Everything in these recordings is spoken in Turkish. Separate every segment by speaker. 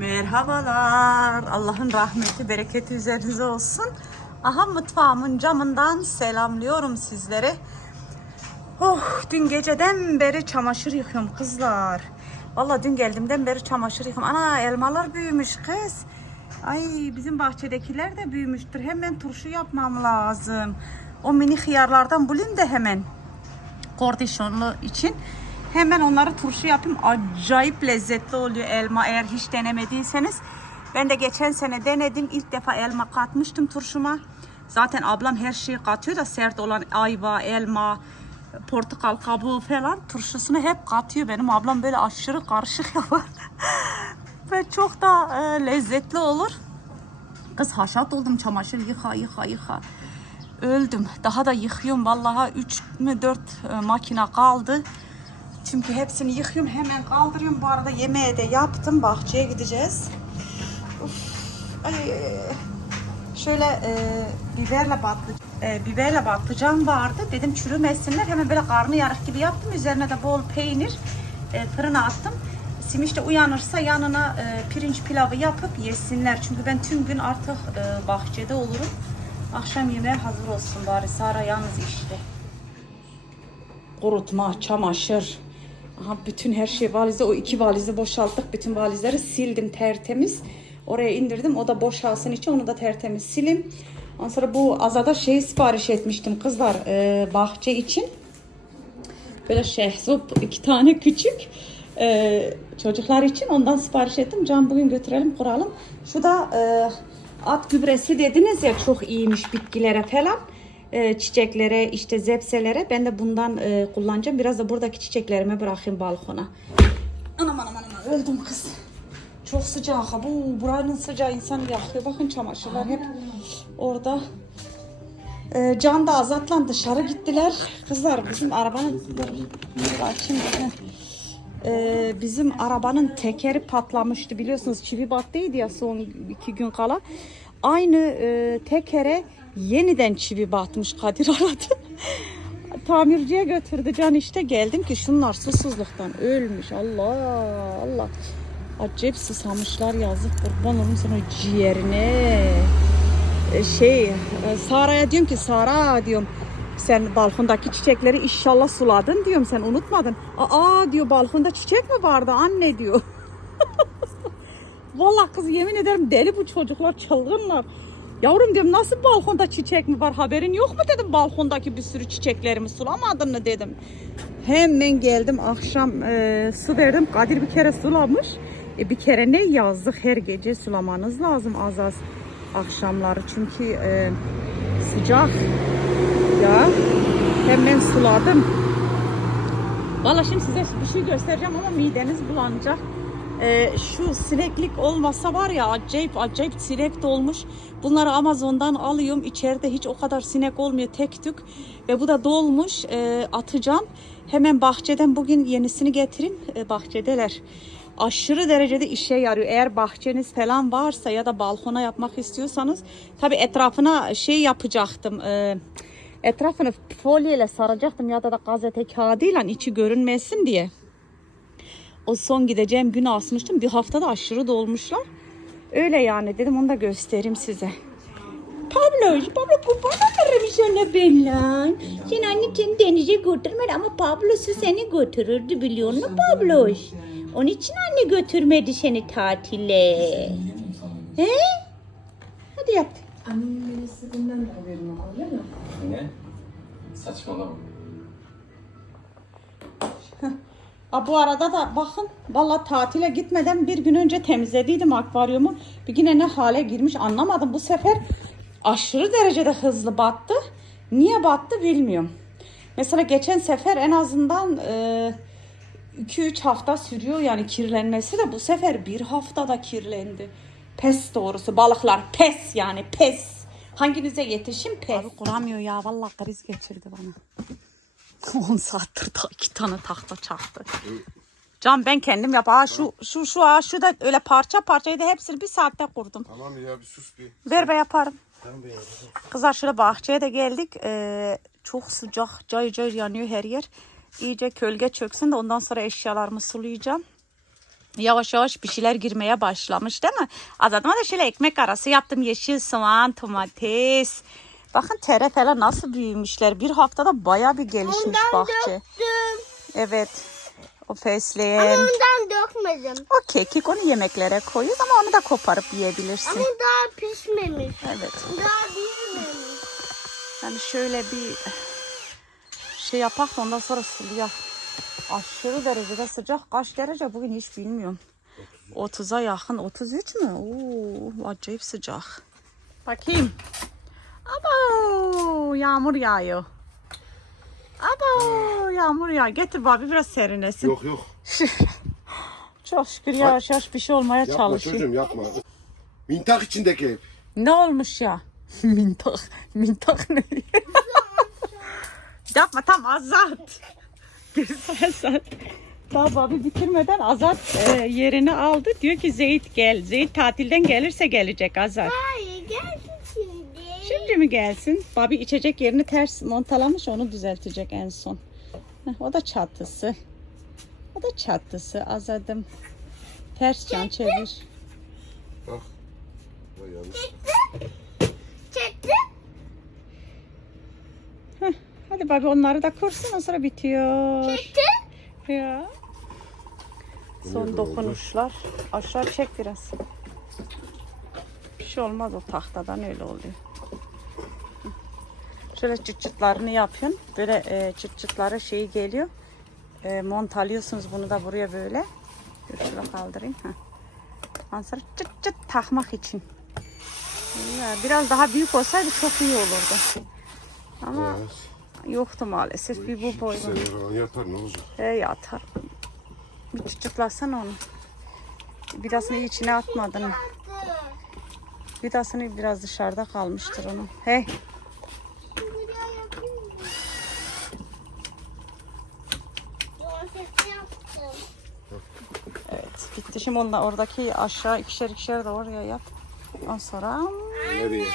Speaker 1: Merhabalar. Allah'ın rahmeti, bereketi üzerinize olsun. Aha mutfağımın camından selamlıyorum sizlere. Oh, dün geceden beri çamaşır yıkıyorum kızlar. Vallahi dün geldiğimden beri çamaşır yıkıyorum. Ana elmalar büyümüş kız. Ay bizim bahçedekiler de büyümüştür. Hemen turşu yapmam lazım. O mini hıyarlardan bulayım da hemen kordişonlu için. Hemen onları turşu yapayım. Acayip lezzetli oluyor elma eğer hiç denemediyseniz. Ben de geçen sene denedim. İlk defa elma katmıştım turşuma. Zaten ablam her şeyi katıyor da sert olan ayva, elma, portakal kabuğu falan turşusunu hep katıyor. Benim ablam böyle aşırı karışık yapar. Ve çok da e, lezzetli olur. Kız haşat oldum çamaşır yıka yıka yıka. Öldüm. Daha da yıkıyorum. Vallahi 3 mü 4 makine kaldı. Çünkü hepsini yıkıyorum hemen kaldırıyorum. Bu arada yemeği de yaptım. Bahçeye gideceğiz. Şöyle e, biberle patlıcan, e, biberle patlıcan vardı. Dedim çürümesinler. Hemen böyle karnı yarık gibi yaptım. Üzerine de bol peynir e, fırına attım. Simiş de uyanırsa yanına e, pirinç pilavı yapıp yesinler. Çünkü ben tüm gün artık e, bahçede olurum. Akşam yemeği hazır olsun bari. Sara yalnız işte. Kurutma, çamaşır. Aha bütün her şey valize. O iki valizi boşalttık. Bütün valizleri sildim tertemiz. Oraya indirdim. O da boşalsın için onu da tertemiz silim. Ondan sonra bu azada şey sipariş etmiştim kızlar e, bahçe için. Böyle şehzup iki tane küçük e, çocuklar için ondan sipariş ettim. Can bugün götürelim kuralım. Şu da e, at gübresi dediniz ya çok iyiymiş bitkilere falan. E, çiçeklere işte zepselere ben de bundan e, kullanacağım. Biraz da buradaki çiçeklerime bırakayım balkona. Anam anam anam öldüm kız. Çok sıcak ha bu buranın sıcağı insan yakıyor. Bakın çamaşırlar hep orada. Ee, Can da Azat'la dışarı gittiler. Kızlar bizim arabanın açayım. Ee, bizim arabanın tekeri patlamıştı biliyorsunuz çivi battıydı ya son iki gün kala. Aynı e, tekere yeniden çivi batmış Kadir aradı. Tamirciye götürdü Can işte geldim ki şunlar susuzluktan ölmüş Allah Allah. Acayip susamışlar yazık kurban olun sana ciğerine e, şey e, Sara'ya diyorum ki Sara diyorum sen balkondaki çiçekleri inşallah suladın diyorum sen unutmadın. Aa diyor balkonda çiçek mi vardı anne diyor. Vallahi kız yemin ederim deli bu çocuklar çılgınlar. Yavrum diyorum nasıl balkonda çiçek mi var haberin yok mu dedim balkondaki bir sürü çiçeklerimi sulamadın mı dedim. Hemen geldim akşam e, su verdim Kadir bir kere sulamış. E, bir kere ne yazdık her gece sulamanız lazım az az akşamları çünkü e, sıcak ya hemen suladım. Valla şimdi size bir şey göstereceğim ama mideniz bulanacak. Ee, şu sineklik olmasa var ya acayip acayip sinek dolmuş. Bunları Amazon'dan alıyorum. İçeride hiç o kadar sinek olmuyor tek tük. Ve bu da dolmuş. Ee, atacağım. Hemen bahçeden bugün yenisini getireyim. Ee, bahçedeler. Aşırı derecede işe yarıyor. Eğer bahçeniz falan varsa ya da balkona yapmak istiyorsanız tabi etrafına şey yapacaktım. Ee, etrafını folyeyle saracaktım ya da da gazete kağıdıyla içi görünmesin diye. O son gideceğim gün asmıştım. Bir haftada aşırı dolmuşlar. Öyle yani dedim onu da göstereyim size. Pablo, Pablo kurban olurum sana ben lan. Sen anne seni denize götürmedi ama Pablo'su seni götürürdü biliyor musun Pablo? Onun için anne götürmedi seni tatile. He? Hadi yap.
Speaker 2: Annemin beni istediğinden de haberim yok öyle mi?
Speaker 3: Ne? Saçmalama.
Speaker 1: Aa, bu arada da bakın valla tatile gitmeden bir gün önce temizlediydim akvaryumu. Bir yine ne hale girmiş anlamadım. Bu sefer aşırı derecede hızlı battı. Niye battı bilmiyorum. Mesela geçen sefer en azından 2-3 hafta sürüyor yani kirlenmesi de bu sefer bir haftada kirlendi. Pes doğrusu balıklar pes yani pes. Hanginize yetişim pes. Abi kuramıyor ya vallahi kriz geçirdi bana. 10 saattir da iki tane tahta çaktı. Can ben kendim yap. Aa, şu şu şu aa, şu da öyle parça parçaydı hepsini bir saatte kurdum.
Speaker 4: Tamam ya bir sus bir.
Speaker 1: Ver be yaparım.
Speaker 4: Tamam be ya.
Speaker 1: Kızlar şöyle bahçeye de geldik. Ee, çok sıcak. Cay cay yanıyor her yer. İyice kölge çöksün de ondan sonra eşyalarımı sulayacağım. yavaş yavaş bir şeyler girmeye başlamış değil mi? Azadıma da şöyle ekmek arası yaptım. Yeşil soğan, domates. Bakın tere falan nasıl büyümüşler. Bir haftada baya bir gelişmiş bahçe. Evet. O fesleğen.
Speaker 4: Ondan dökmedim.
Speaker 1: O kekik onu yemeklere koyuyoruz ama onu da koparıp yiyebilirsin.
Speaker 4: Ama daha pişmemiş.
Speaker 1: Evet.
Speaker 4: Daha pişmemiş.
Speaker 1: Yani şöyle bir şey yapak ondan sonra suluyak. Aşırı derecede sıcak. Kaç derece bugün hiç bilmiyorum. 30'a yakın. 33 mü? Oo, acayip sıcak. Bakayım. Abo yağmur yağıyor. Abo yağmur yağıyor. Getir babi biraz serinlesin.
Speaker 5: Yok yok.
Speaker 1: Çok şükür yavaş yavaş bir şey olmaya
Speaker 5: Yapma
Speaker 1: çalışıyor.
Speaker 5: çocuğum yapma. Mintak içindeki ev.
Speaker 1: Ne olmuş ya? mintak. Mintak ne? Yapma tam Azat. Gerisi Azat. Daha babi bitirmeden Azat e, yerini aldı. Diyor ki Zeyt gel. Zeyt tatilden gelirse gelecek Azat.
Speaker 4: Hayır gelsin Şimdi
Speaker 1: mi gelsin? Babi içecek yerini ters montalamış onu düzeltecek en son. Heh, o da çatısı. O da çatısı Azad'ım. Ters can çevir.
Speaker 5: Bak. Vay yanlış.
Speaker 4: Çekti.
Speaker 1: Hadi babi onları da kursun o sonra bitiyor.
Speaker 4: Çekti.
Speaker 1: Ya. Son dokunuşlar. Aşağı çek biraz. Bir şey olmaz o tahtadan öyle oluyor. Şöyle çıt çıtlarını yapın. Böyle e, çıt çıtları şeyi geliyor. E, mont alıyorsunuz bunu da buraya böyle. Şöyle kaldırayım. Heh. Ondan sonra çıt çıt takmak için. Ya, biraz daha büyük olsaydı çok iyi olurdu. Ama
Speaker 5: Evet.
Speaker 1: yoktu maalesef. Bir bu boyda.
Speaker 5: Yapar ne olacak?
Speaker 1: He yatar. Bir çıtırtlasana onu. Birazını içine atmadın. Vidasını biraz dışarıda kalmıştır onun. Hey. Evet bitti. Şimdi onunla oradaki aşağı ikişer ikişer de oraya yap. Ondan sonra
Speaker 5: Nereye?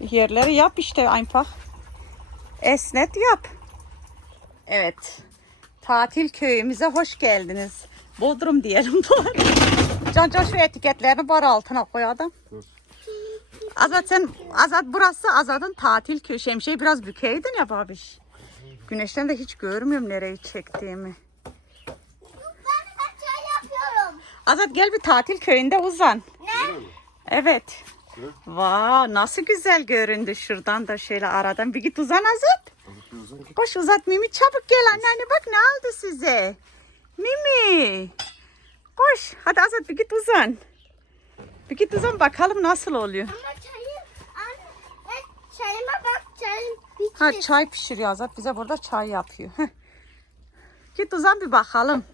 Speaker 1: yerleri yap işte einfach. Esnet yap. Evet. Tatil köyümüze hoş geldiniz. Bodrum diyelim bari. Can Can şu etiketlerini bar altına koy adam. Azat sen, Azat burası Azat'ın tatil köyü. Şemsiyeyi biraz bükeydin ya babiş. Güneşten de hiç görmüyorum nereyi çektiğimi.
Speaker 4: Ben çay yapıyorum.
Speaker 1: Azat gel bir tatil köyünde uzan. Evet. Vay nasıl güzel göründü şuradan da şöyle aradan. Bir git uzan Azat. Koş uzat Mimi çabuk gel anneanne bak ne aldı size. Mimi. Koş hadi Azat bir git uzan. Bir git uzan bakalım nasıl oluyor.
Speaker 4: Ama çayı anne çayıma bak çayım.
Speaker 1: Ha çay pişiriyor Azat bize burada çay yapıyor. Heh. Git uzan bir bakalım.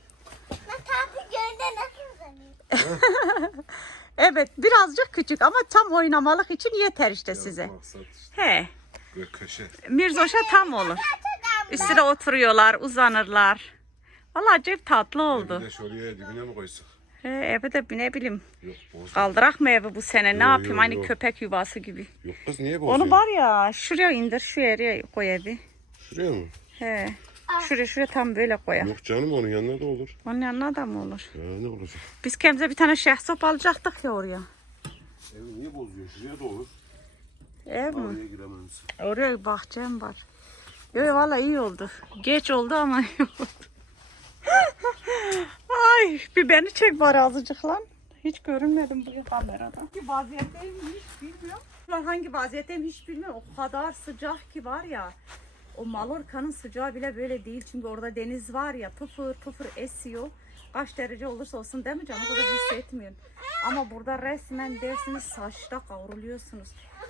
Speaker 4: Ben tatil köyünde nasıl?
Speaker 1: Evet birazcık küçük ama tam oynamalık için yeter işte size.
Speaker 5: Maksat işte.
Speaker 1: He.
Speaker 5: Köşe.
Speaker 1: Mirzoş'a tam olur. Üstüne oturuyorlar, uzanırlar. Vallahi acayip tatlı
Speaker 5: Bir
Speaker 1: oldu.
Speaker 5: de şuraya dibine mi koysak?
Speaker 1: He, eve de ne bileyim.
Speaker 5: Yok.
Speaker 1: Kaldırak mı evi bu sene? Ne yapayım?
Speaker 5: yo,
Speaker 1: Hani
Speaker 5: yo.
Speaker 1: köpek yuvası gibi.
Speaker 5: Yok kız niye bozuyorsun?
Speaker 1: Onu var ya şuraya indir, şu yere koy evi.
Speaker 5: Şuraya mı?
Speaker 1: He. Şuraya şuraya tam böyle koyar.
Speaker 5: Yok canım onun yanına da olur.
Speaker 1: Onun yanına da mı olur?
Speaker 5: Ya ne olacak?
Speaker 1: Biz kendimize bir tane şehsop alacaktık ya oraya.
Speaker 5: Evi niye bozuyor? Şuraya da olur.
Speaker 1: Ev mi?
Speaker 5: Oraya giremezsin.
Speaker 1: Oraya bahçem var. Yo yo, valla iyi oldu. Geç oldu ama iyi oldu. Ay bir beni çek bari azıcık lan. Hiç görünmedim bu kamerada. Hangi vaziyetteyim hiç bilmiyorum. Lan hangi vaziyetteyim hiç bilmiyorum. O kadar sıcak ki var ya. O Mallorca'nın sıcağı bile böyle değil. Çünkü orada deniz var ya pıfır pıfır esiyor. Kaç derece olursa olsun değil mi canım? O hissetmiyorum. Ama burada resmen dersiniz saçta kavruluyorsunuz.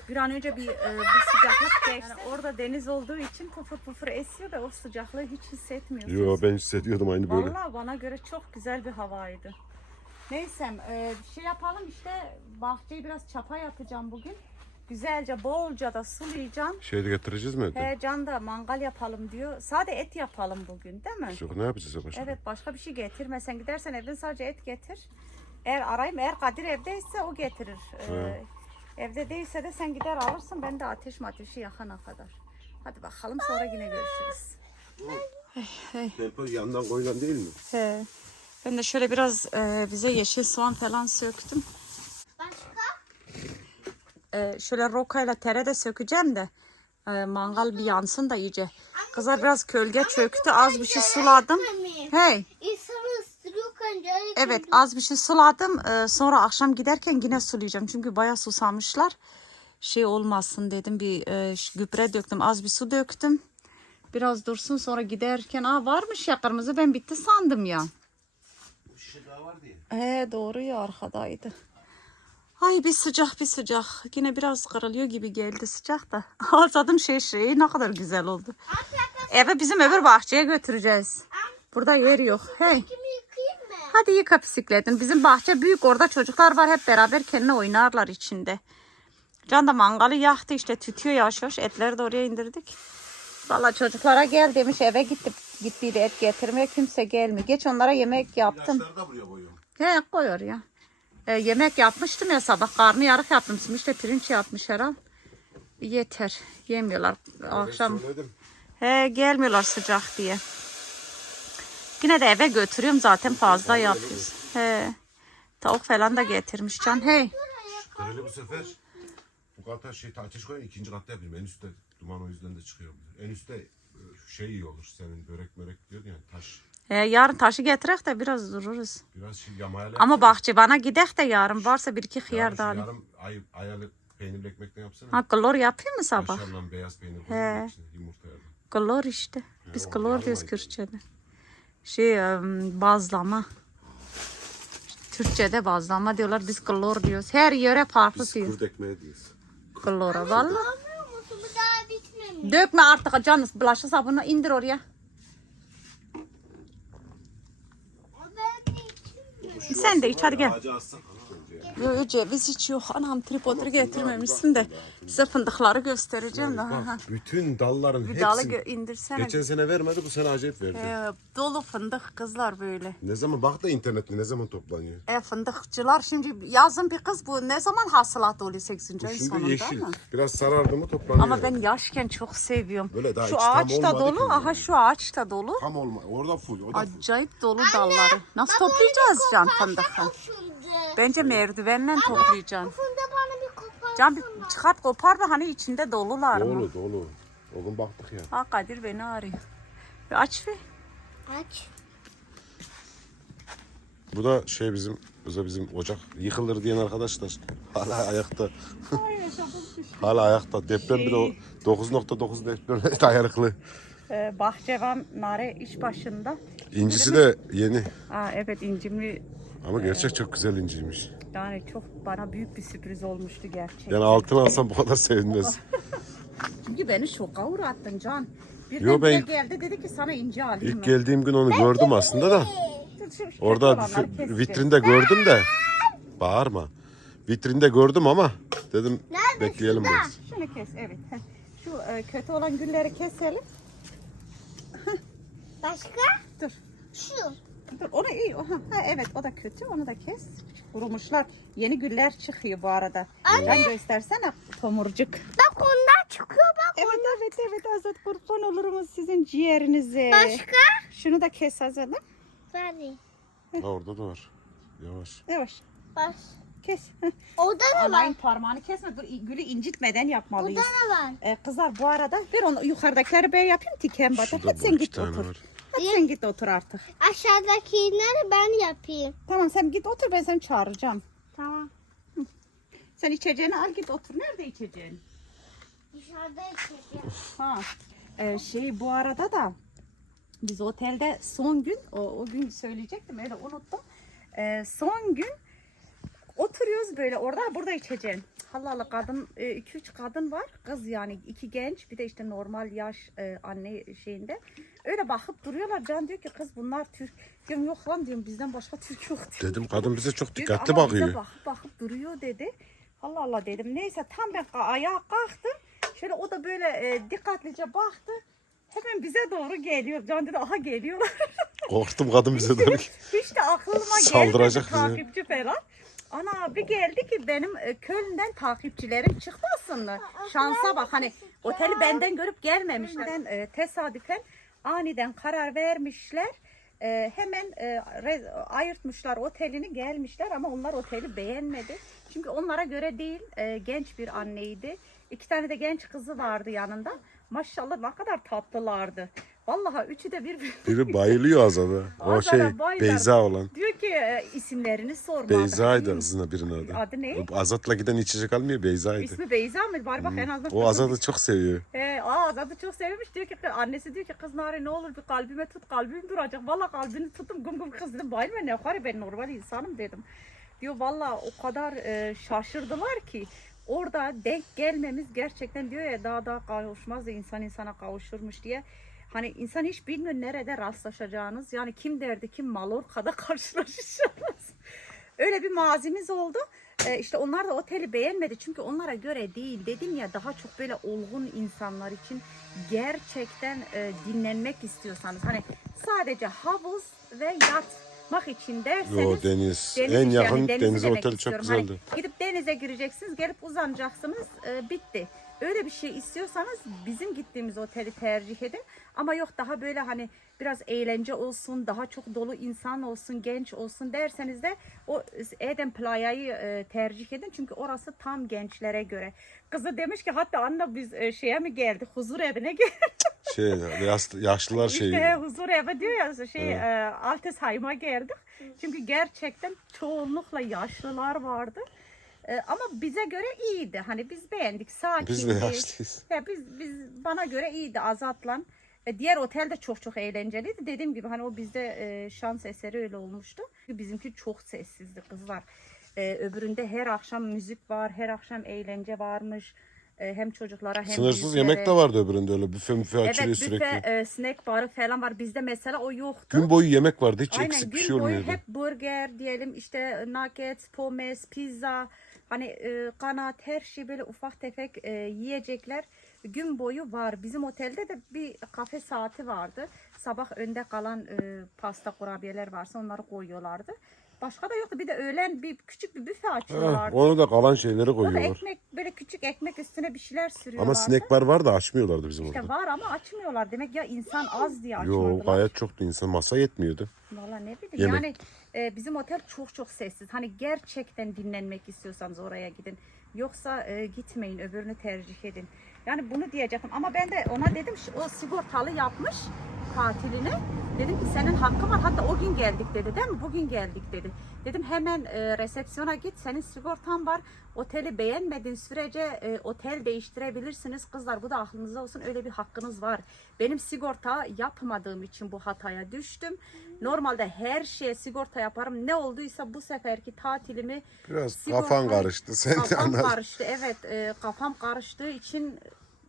Speaker 1: Bir an önce bir, e, bir sıcaklık geçti. Yani orada deniz olduğu için pıfır pıfır esiyor da o sıcaklığı hiç hissetmiyorsunuz.
Speaker 5: Yo ben hissediyordum aynı böyle.
Speaker 1: Vallahi bana göre çok güzel bir havaydı. Neyse e, bir şey yapalım işte bahçeyi biraz çapa yapacağım bugün. Güzelce bolca da sulayacağım.
Speaker 5: Şey de getireceğiz mi?
Speaker 1: He Can da mangal yapalım diyor. Sade et yapalım bugün değil mi?
Speaker 5: Yok ne yapacağız ya başka?
Speaker 1: Evet başka bir şey getirme. Sen gidersen evden sadece et getir. Eğer arayayım eğer Kadir evdeyse o getirir. Ee, evde değilse de sen gider alırsın. Ben de ateş ateşi yakana kadar. Hadi bakalım sonra yine görüşürüz.
Speaker 5: Telefon yandan koyulan değil mi?
Speaker 1: He. Ben de şöyle biraz e, bize yeşil soğan falan söktüm. E, şöyle rokayla tere de sökeceğim de e, mangal bir yansın da iyice. Kızlar biraz gölge çöktü. Az bir şey suladım. Hey. Evet az bir şey suladım. Ee, sonra akşam giderken yine sulayacağım. Çünkü bayağı susamışlar. Şey olmasın dedim bir e, gübre döktüm. Az bir su döktüm. Biraz dursun sonra giderken aa varmış ya kırmızı ben bitti sandım ya. He doğru ya arkadaydı. Ay bir sıcak bir sıcak. Yine biraz kırılıyor gibi geldi sıcak da. Alsadım şey şey ne kadar güzel oldu. Eve bizim öbür bahçeye götüreceğiz. Burada yer yok. Hey.
Speaker 4: Kimi yıkayayım mı?
Speaker 1: Hadi yıka bisikletin. Bizim bahçe büyük. Orada çocuklar var. Hep beraber kendine oynarlar içinde. Can da mangalı yaktı işte. Tütüyor yavaş yavaş. Etleri de oraya indirdik. Valla çocuklara gel demiş. Eve gitti. Gittiydi et getirmeye. Kimse gelmiyor. Geç onlara yemek yaptım.
Speaker 5: Yaşları da buraya koyuyorum.
Speaker 1: He koy oraya. E, yemek yapmıştım ya sabah. Karnı yarık yapmıştım. İşte pirinç yapmış herhal. Yeter. Yemiyorlar. Akşam.
Speaker 5: Söyledim.
Speaker 1: He gelmiyorlar sıcak diye. Yine de eve götürüyorum zaten fazla yapıyoruz. He. Tavuk falan da getirmiş Can. Hey.
Speaker 5: Kareli bu sefer bu kata şey ateş koyun ikinci katta yapayım. En üstte duman o yüzden de çıkıyor. En üstte e, şey iyi olur senin börek mörek diyordun ya taş.
Speaker 1: He, yarın taşı getirek de biraz dururuz.
Speaker 5: Biraz şey yamayla
Speaker 1: Ama bahçıvana gidek de yarın varsa bir iki
Speaker 5: Yarın
Speaker 1: hıyar da alayım.
Speaker 5: Yarım ay, ayalı peynirli ekmekten yapsana.
Speaker 1: Ha klor yapayım mı sabah?
Speaker 5: Kaşarla beyaz peynir koyun içine yumurta yardım.
Speaker 1: Klor işte. Biz klor diyoruz. Kürtçe'de. Şey bazlama. Türkçe'de bazlama diyorlar. Biz klor diyoruz. Her yöre farklı
Speaker 5: Biz
Speaker 1: diyor.
Speaker 5: kurt ekmeği diyoruz.
Speaker 1: Klora valla. Dökme artık canım. Bulaşık sabunu indir oraya.
Speaker 4: Ben de içim.
Speaker 1: Sen de iç gel.
Speaker 5: Ağacı assak.
Speaker 1: Yo, ceviz hiç yok. Anam tripodu getirmemişsin de. Size fındıkları göstereceğim daha. Ha.
Speaker 5: Bak bütün dalların
Speaker 1: Bir dalı
Speaker 5: hepsini
Speaker 1: gö- indirsene.
Speaker 5: geçen sene vermedi bu sene acayip verdi.
Speaker 1: Ee, dolu fındık kızlar böyle.
Speaker 5: Ne zaman bak da internette ne zaman toplanıyor?
Speaker 1: E fındıkçılar şimdi yazın bir kız bu ne zaman hasılat oluyor 8. ayın
Speaker 5: Şimdi
Speaker 1: sonunda
Speaker 5: yeşil.
Speaker 1: mı?
Speaker 5: Biraz sarardı mı toplanıyor.
Speaker 1: Ama ben yaşken çok seviyorum.
Speaker 5: Böyle daha
Speaker 1: şu
Speaker 5: içi tam
Speaker 1: ağaç da
Speaker 5: olmadı
Speaker 1: dolu.
Speaker 5: ki.
Speaker 1: Aha şu ağaç da dolu.
Speaker 5: Tam olma. Orada full. O da full.
Speaker 1: Acayip dolu dalları. Nasıl toplayacağız can fındıkı?
Speaker 4: Fındık.
Speaker 1: Bence merdivenle toplayacaksın.
Speaker 4: Fındık bana bir kopar.
Speaker 1: Can bir çıkart kopar da hani içinde dolular mı?
Speaker 5: Dolu dolu. O gün baktık ya.
Speaker 1: Ha Kadir beni arıyor. Bir aç bir.
Speaker 4: Aç.
Speaker 5: Bu da şey bizim, bu da bizim ocak yıkılır diyen arkadaşlar. Hala ayakta. Hala ayakta. Deprem bir de o 9.9 depremle dayanıklı.
Speaker 1: Ee, bahçevan nare iş başında.
Speaker 5: İncisi de yeni.
Speaker 1: Aa, evet incimli
Speaker 5: Ama gerçek çok güzel inciymiş.
Speaker 1: yani çok bana büyük bir sürpriz olmuştu gerçekten.
Speaker 5: Yani altına alsam bu kadar sevinmez.
Speaker 1: Çünkü beni şoka uğrattın Can. Birden
Speaker 5: Yo, ben-
Speaker 1: geldi dedi ki sana ince alayım
Speaker 5: İlk
Speaker 1: mı?
Speaker 5: geldiğim gün onu gördüm aslında da.
Speaker 1: Şu- şu kötü
Speaker 5: Orada
Speaker 1: olanları
Speaker 5: fi-
Speaker 1: keseceğiz.
Speaker 5: vitrinde gördüm de. Bağırma. Vitrinde gördüm ama dedim bekleyelim biraz.
Speaker 1: Şunu kes evet. Heh. Şu e, kötü olan gülleri keselim.
Speaker 4: Başka?
Speaker 1: Dur.
Speaker 4: Şu.
Speaker 1: Dur onu iyi. Oha, ha, evet o da kötü onu da kes. Kurumuşlar. Yeni güller çıkıyor bu arada. Can göstersene tomurcuk.
Speaker 4: Bak ondan çıkıyor bak.
Speaker 1: Evet evet evet Azat kurban olurum sizin ciğerinize.
Speaker 4: Başka?
Speaker 1: Şunu da kes Azat'ım.
Speaker 5: Ha, orada da var. Yavaş.
Speaker 1: Yavaş
Speaker 4: Baş.
Speaker 1: kes.
Speaker 4: Orada da var.
Speaker 1: Anayın parmağını kesme. Dur gülü incitmeden yapmalıyız.
Speaker 4: Orada da var.
Speaker 1: Ee, kızlar bu arada ver onu yukarıdakileri ben yapayım tiken batar. Hadi sen git otur.
Speaker 5: var.
Speaker 1: Hadi sen git otur artık.
Speaker 4: Aşağıdakileri ben yapayım.
Speaker 1: Tamam sen git otur ben seni çağıracağım.
Speaker 4: Tamam.
Speaker 1: Sen içeceğini al git otur. Nerede içeceğin?
Speaker 4: Dışarıda içeceğim.
Speaker 1: Ha. Ee, şey bu arada da biz otelde son gün o, o gün söyleyecektim öyle unuttum. Ee, son gün oturuyoruz böyle orada burada içeceğim. Halalı kadın 2-3 kadın var. Kız yani iki genç bir de işte normal yaş e, anne şeyinde. Öyle bakıp duruyorlar. Can diyor ki kız bunlar Türk. Diyorum yok lan diyorum bizden başka Türk yok diyor.
Speaker 5: Dedim kadın bize çok dikkatli
Speaker 1: "Ama bize
Speaker 5: bakıyor.
Speaker 1: Bakıp bakıp duruyor dedi. Allah Allah dedim. Neyse tam ben ka- ayağa kalktım. Şöyle o da böyle e, dikkatlice baktı. Hemen bize doğru geliyor. Can dedi aha geliyorlar.
Speaker 5: Korktum kadın bize doğru.
Speaker 1: Hiç de aklıma gelmedi
Speaker 5: Saldıracak bize.
Speaker 1: takipçi falan. Ana bir geldi ki benim e, Köln'den takipçilerim çıktı aslında. Şansa bak hani oteli benden görüp gelmemişler. E, tesadüfen aniden karar vermişler. e, hemen e, re- ayırtmışlar otelini gelmişler ama onlar oteli beğenmedi. Çünkü onlara göre değil e, genç bir anneydi. İki tane de genç kızı vardı yanında. Maşallah ne kadar tatlılardı. Vallahi üçü de bir
Speaker 5: Biri bayılıyor Azad'a. O şey
Speaker 1: bayılır.
Speaker 5: Beyza olan.
Speaker 1: diyor ki e, isimlerini sormadı.
Speaker 5: Beyza'ydı kızına birinin adı.
Speaker 1: Adı ne?
Speaker 5: Azat'la giden içecek almıyor Beyza'ydı.
Speaker 1: İsmi Beyza mı? Bari bak en azından.
Speaker 5: Hmm. O Azat'ı çok seviyor.
Speaker 1: He, aa Azat'ı çok sevmiş diyor ki annesi diyor ki kız Nare ne olur bir kalbime tut kalbim duracak. Valla kalbini tuttum gum gum kız dedim bayılma ne yukarı ben normal insanım dedim. Diyor valla o kadar e, şaşırdılar ki orada denk gelmemiz gerçekten diyor ya daha daha kavuşmaz da insan insana kavuşurmuş diye. Hani insan hiç bilmiyor nerede rastlaşacağınız. Yani kim derdi kim Mallorca'da karşılaşacağınız. Öyle bir mazimiz oldu. Ee, işte onlar da oteli beğenmedi çünkü onlara göre değil. Dedim ya daha çok böyle olgun insanlar için gerçekten e, dinlenmek istiyorsanız hani sadece havuz ve yatmak için derseniz
Speaker 5: Yo deniz.
Speaker 1: Deniz
Speaker 5: en
Speaker 1: yani
Speaker 5: yakın
Speaker 1: denizi
Speaker 5: denize
Speaker 1: demek
Speaker 5: otel çok
Speaker 1: istiyorum.
Speaker 5: güzeldi.
Speaker 1: Hani gidip denize gireceksiniz, gelip uzanacaksınız, e, bitti. Öyle bir şey istiyorsanız bizim gittiğimiz oteli tercih edin. Ama yok daha böyle hani biraz eğlence olsun, daha çok dolu insan olsun, genç olsun derseniz de o Eden Playa'yı e, tercih edin. Çünkü orası tam gençlere göre. Kızı demiş ki hatta anne biz e, şeye mi geldik, huzur evine geldik.
Speaker 5: Şey yaşlılar şeyi.
Speaker 1: İşte huzur evi diyor ya şey e, Altesheim'a geldik. Çünkü gerçekten çoğunlukla yaşlılar vardı. E, ama bize göre iyiydi. Hani biz beğendik. Sakindi.
Speaker 5: Biz de yaşlıyız.
Speaker 1: Ya biz biz bana göre iyiydi Azat'la. E, diğer otel de çok çok eğlenceliydi. Dediğim gibi hani o bizde e, şans eseri öyle olmuştu. Bizimki çok sessizdi kızlar. E, öbüründe her akşam müzik var, her akşam eğlence varmış. E, hem çocuklara hem
Speaker 5: Sınırsız
Speaker 1: büyüklere.
Speaker 5: yemek de vardı öbüründe öyle büfe müfe
Speaker 1: Evet
Speaker 5: açılıyor
Speaker 1: büfe,
Speaker 5: sürekli.
Speaker 1: e, snack barı falan var. Bizde mesela o yoktu.
Speaker 5: Gün boyu yemek vardı hiç
Speaker 1: Aynen
Speaker 5: eksik bir
Speaker 1: gün
Speaker 5: şey
Speaker 1: boyu
Speaker 5: olmuyordu.
Speaker 1: hep burger diyelim işte nuggets, pommes, pizza hani e, kanat her şey böyle ufak tefek e, yiyecekler gün boyu var. Bizim otelde de bir kafe saati vardı. Sabah önde kalan e, pasta kurabiyeler varsa onları koyuyorlardı. Başka da yoktu. Bir de öğlen bir küçük bir büfe açıyorlardı.
Speaker 5: onu da kalan şeyleri
Speaker 1: O da
Speaker 5: koyuyorlar.
Speaker 1: ekmek böyle küçük ekmek üstüne bir şeyler sürüyorlardı.
Speaker 5: Ama snack bar var da açmıyorlardı bizim
Speaker 1: İşte
Speaker 5: orada.
Speaker 1: var ama açmıyorlar. Demek ya insan az diye
Speaker 5: Yo
Speaker 1: açmadılar.
Speaker 5: gayet çoktu insan masa yetmiyordu.
Speaker 1: Valla ne bileyim
Speaker 5: Yemek.
Speaker 1: yani e, bizim otel çok çok sessiz. Hani gerçekten dinlenmek istiyorsanız oraya gidin. Yoksa e, gitmeyin öbürünü tercih edin. Yani bunu diyecektim ama ben de ona dedim "Şu- o sigortalı yapmış tatilini. Dedim ki senin hakkın var hatta o gün geldik dedi değil mi? Bugün geldik dedi. Dedim hemen e, resepsiyona git senin sigortan var. Oteli beğenmediğin sürece e, otel değiştirebilirsiniz. Kızlar bu da aklınızda olsun öyle bir hakkınız var. Benim sigorta yapmadığım için bu hataya düştüm. Normalde her şeye sigorta yaparım. Ne olduysa bu seferki tatilimi
Speaker 5: Biraz
Speaker 1: sigorta-
Speaker 5: kafan karıştı. Sen de
Speaker 1: kafam karıştı. Evet, e, kafam karıştığı için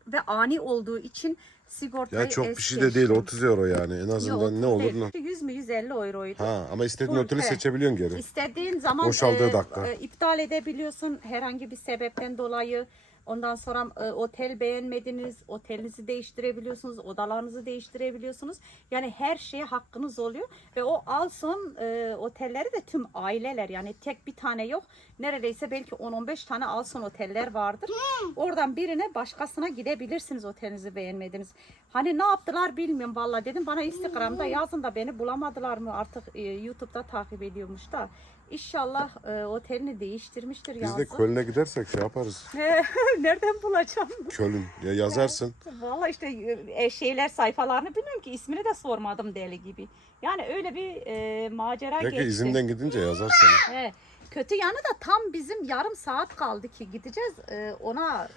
Speaker 1: ve ani olduğu için sigortayı
Speaker 5: Ya çok bir şey de değil
Speaker 1: geçtim.
Speaker 5: 30 euro yani en azından ne
Speaker 1: 30
Speaker 5: olur ne.
Speaker 1: 100 mü 150 euroydu.
Speaker 5: Ha ama istediğin
Speaker 1: Full,
Speaker 5: oteli
Speaker 1: evet.
Speaker 5: seçebiliyorsun geri.
Speaker 1: İstediğin zaman
Speaker 5: Boşaldığı dakika.
Speaker 1: iptal edebiliyorsun herhangi bir sebepten dolayı. Ondan sonra e, otel beğenmediniz, otelinizi değiştirebiliyorsunuz, odalarınızı değiştirebiliyorsunuz. Yani her şeye hakkınız oluyor ve o Alson e, otelleri de tüm aileler yani tek bir tane yok. Neredeyse belki 10-15 tane Alson oteller vardır. Oradan birine başkasına gidebilirsiniz otelinizi beğenmediniz. Hani ne yaptılar bilmiyorum valla dedim bana Instagram'da yazın da beni bulamadılar mı artık e, YouTube'da takip ediyormuş da. İnşallah e, otelini değiştirmiştir
Speaker 5: Biz de
Speaker 1: yazın.
Speaker 5: Köln'e gidersek şey yaparız.
Speaker 1: Nereden bulacağım?
Speaker 5: Köln ya yazarsın.
Speaker 1: Valla işte e, şeyler sayfalarını bilmiyorum ki ismini de sormadım deli gibi. Yani öyle bir e, macera
Speaker 5: Peki
Speaker 1: geçti.
Speaker 5: izinden gidince yazarsın.
Speaker 1: He. Kötü yanı da tam bizim yarım saat kaldı ki gideceğiz. e, ona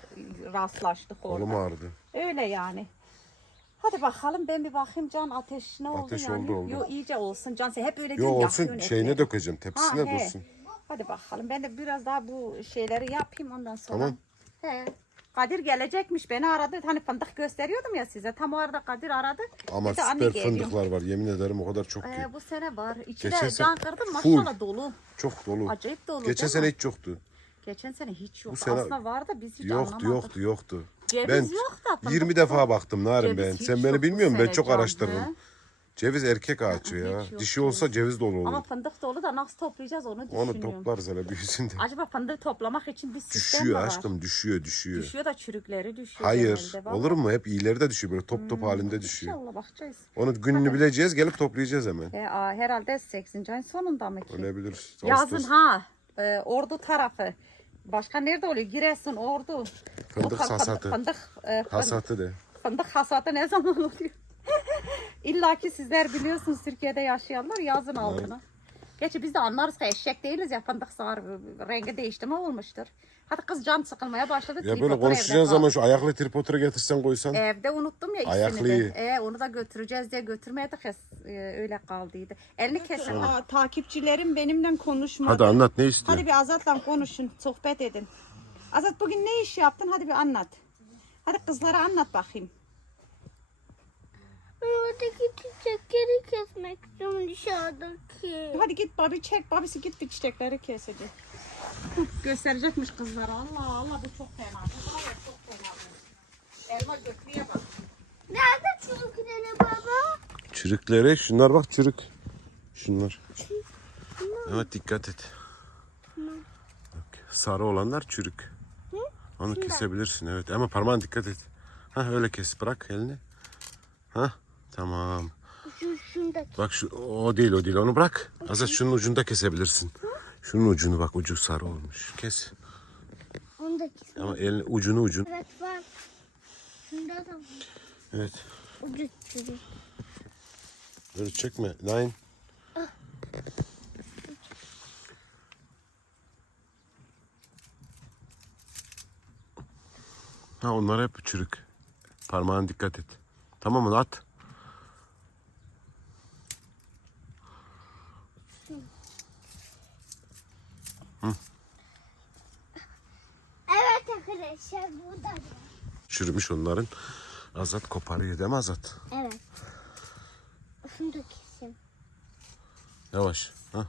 Speaker 1: rastlaştık orada.
Speaker 5: Kolum ağrıdı.
Speaker 1: Öyle yani. Hadi bakalım ben bir bakayım Can ateş ne oldu
Speaker 5: Ateş
Speaker 1: yani?
Speaker 5: oldu, oldu.
Speaker 1: Yo iyice olsun Can sen hep öyle
Speaker 5: Yo olsun
Speaker 1: yakıyorsun
Speaker 5: şeyine
Speaker 1: etleri.
Speaker 5: dökeceğim tepsine
Speaker 1: Ha, he.
Speaker 5: dursun.
Speaker 1: Hadi bakalım ben de biraz daha bu şeyleri yapayım ondan sonra.
Speaker 5: Tamam.
Speaker 1: He. Kadir gelecekmiş beni aradı. Hani fındık gösteriyordum ya size. Tam o arada Kadir aradı.
Speaker 5: Ama
Speaker 1: "Anne
Speaker 5: süper
Speaker 1: geliyorum."
Speaker 5: fındıklar var yemin ederim o kadar çok ki.
Speaker 1: Ee, bu sene var. İçi
Speaker 5: Geçen
Speaker 1: de
Speaker 5: sene
Speaker 1: can kırdım
Speaker 5: full.
Speaker 1: maşallah dolu.
Speaker 5: Çok dolu.
Speaker 1: Acayip dolu
Speaker 5: Geçen
Speaker 1: değil
Speaker 5: sene
Speaker 1: mi?
Speaker 5: hiç yoktu.
Speaker 1: Geçen sene hiç yok.
Speaker 5: Bu sene
Speaker 1: Aslında vardı biz hiç
Speaker 5: Yoktu
Speaker 1: anlamadık.
Speaker 5: yoktu yoktu.
Speaker 1: Ceviz
Speaker 5: ben
Speaker 1: yok da fındık
Speaker 5: 20
Speaker 1: çok.
Speaker 5: defa baktım Narin ben. Sen beni
Speaker 1: bu
Speaker 5: bilmiyorsun ben çok
Speaker 1: he?
Speaker 5: Ceviz erkek ağaçı ya.
Speaker 1: hiç yok
Speaker 5: Dişi olsa ceviz dolu olur.
Speaker 1: Ama fındık dolu da nasıl toplayacağız onu düşünüyorum.
Speaker 5: Onu toplarız hele büyüsün de.
Speaker 1: Acaba fındık toplamak için bir sistem mi
Speaker 5: Düşüyor
Speaker 1: var?
Speaker 5: aşkım düşüyor düşüyor.
Speaker 1: Düşüyor da çürükleri düşüyor.
Speaker 5: Hayır.
Speaker 1: genelde.
Speaker 5: Olur mu? Hep iyileri de düşüyor. Böyle top top halinde düşüyor.
Speaker 1: İnşallah bakacağız.
Speaker 5: Onu gününü bileceğiz. Gelip toplayacağız hemen.
Speaker 1: E, aa, herhalde 8. ayın sonunda mı ki?
Speaker 5: Ölebilir.
Speaker 1: Yazın
Speaker 5: Ağustos.
Speaker 1: ha. e, ordu tarafı. Başka nerede oluyor? Giresun, Ordu.
Speaker 5: Fındık
Speaker 1: Bu
Speaker 5: hasatı.
Speaker 1: Fındık, e,
Speaker 5: Hasatı de.
Speaker 1: fındık hasatı ne zaman oluyor? İlla ki sizler biliyorsunuz Türkiye'de yaşayanlar yazın altına. Gerçi biz de anlarız ki eşek değiliz ya fındık sağır rengi değişti mi olmuştur. Hadi kız can sıkılmaya başladı.
Speaker 5: Ya böyle konuşacağın zaman şu ayaklı tripodu getirsen koysan.
Speaker 1: Evde unuttum ya ismini
Speaker 5: Ayaklıyı.
Speaker 1: de. E, onu da götüreceğiz diye götürmedik ya e, öyle kaldıydı. Elini kesin. Aa, takipçilerim benimle konuşmadı.
Speaker 5: Hadi anlat ne istiyorsun?
Speaker 1: Hadi bir Azat'la konuşun, sohbet edin. Azat bugün ne iş yaptın? Hadi bir anlat. Hadi kızlara anlat bakayım.
Speaker 4: Oradaki çiçekleri kesmek istiyorum dışarıdaki.
Speaker 1: Hadi git babi çek. Babisi gitti çiçekleri kesecek. Gösterecekmiş kızlara. Allah Allah bu çok fena. Bu var ya çok fena. Elma götürüye bak.
Speaker 4: Nerede çocukları baba?
Speaker 5: Çürükleri şunlar bak çürük. Şunlar. Evet dikkat et. Bak, sarı olanlar çürük. Onu kesebilirsin evet ama parmağına dikkat et. Ha öyle kes bırak elini. Ha tamam.
Speaker 4: Şu şundaki.
Speaker 5: Bak şu o değil o değil onu bırak. Azat şunun ucunda kesebilirsin. Şunun ucunu bak ucu sarı olmuş. Kes.
Speaker 4: Ondaki.
Speaker 5: Ama elini ucunu ucunu.
Speaker 4: Evet var. Şunda da var.
Speaker 5: Evet.
Speaker 4: Ucu çürük.
Speaker 5: Böyle çekme. Nine. Ha onlar hep çürük. Parmağına dikkat et. Tamam mı? At.
Speaker 4: Evet arkadaşlar bu da var.
Speaker 5: Çürümüş onların. Azat koparıyor değil mi Azat?
Speaker 4: Evet. Şunu da keseyim.
Speaker 5: Yavaş. Ha.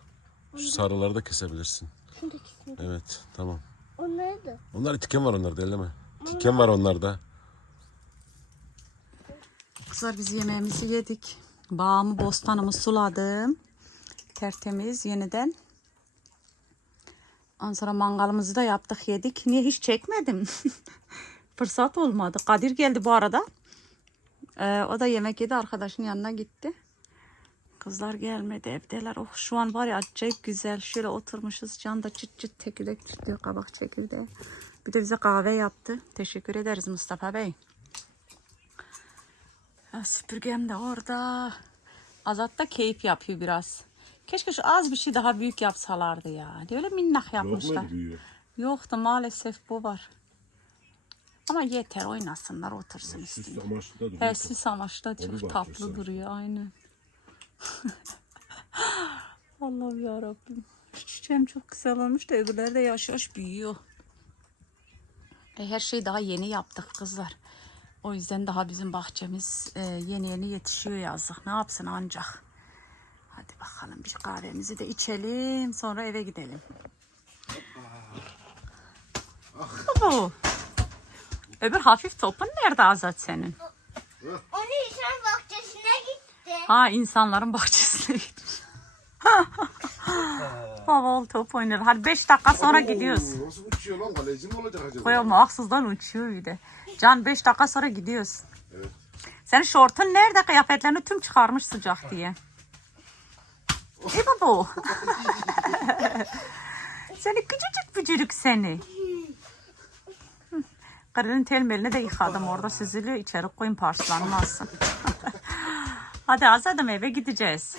Speaker 5: Şu sarıları da kesebilirsin.
Speaker 4: Şunu da keseyim.
Speaker 5: Evet tamam.
Speaker 4: Onları da.
Speaker 5: Onlar tiken var onlarda elleme. Tiken var onlarda.
Speaker 1: Kızlar biz yemeğimizi yedik. Bağımı, bostanımı suladım. Tertemiz yeniden. Ondan sonra mangalımızı da yaptık yedik. Niye hiç çekmedim? Fırsat olmadı. Kadir geldi bu arada. Ee, o da yemek yedi arkadaşın yanına gitti. Kızlar gelmedi evdeler. Oh şu an var ya acayip güzel. Şöyle oturmuşuz. Can da çıt çıt tekirdek çıtıyor kabak çekirdeği. Bir de bize kahve yaptı. Teşekkür ederiz Mustafa Bey. Ya süpürgem de orada. Azat da keyif yapıyor biraz. Keşke şu az bir şey daha büyük yapsalardı ya. Öyle minnak yapmışlar. Yoktu maalesef bu var. Ama yeter oynasınlar otursun üstüne. He, süs amaçlı çok tatlı duruyor aynen. Allah'ım yarabbim. Şu çiçeğim çok güzel olmuş da öbürleri de yaş yaş büyüyor. E, her şeyi daha yeni yaptık kızlar. O yüzden daha bizim bahçemiz e, yeni yeni yetişiyor yazık. Ne yapsın ancak. Hadi bakalım bir kahvemizi de içelim. Sonra eve gidelim. Oo. Öbür hafif topun nerede Azat senin?
Speaker 4: Onu insan bahçesine gitti.
Speaker 1: Ha insanların bahçesine gitmiş. Havalı top oynar. Hadi 5 dakika sonra gidiyoruz.
Speaker 5: Nasıl uçuyor lan? Kaleci mi olacak acaba?
Speaker 1: Koyalım haksızdan uçuyor bir de. Can 5 dakika sonra gidiyoruz. Senin şortun nerede? Kıyafetlerini tüm çıkarmış sıcak diye. Baba. seni küçücük bücürük seni. Karının telmerini de yıkadım orada süzülüyor. İçeri koyun parçalanmasın. Hadi Azadım eve gideceğiz.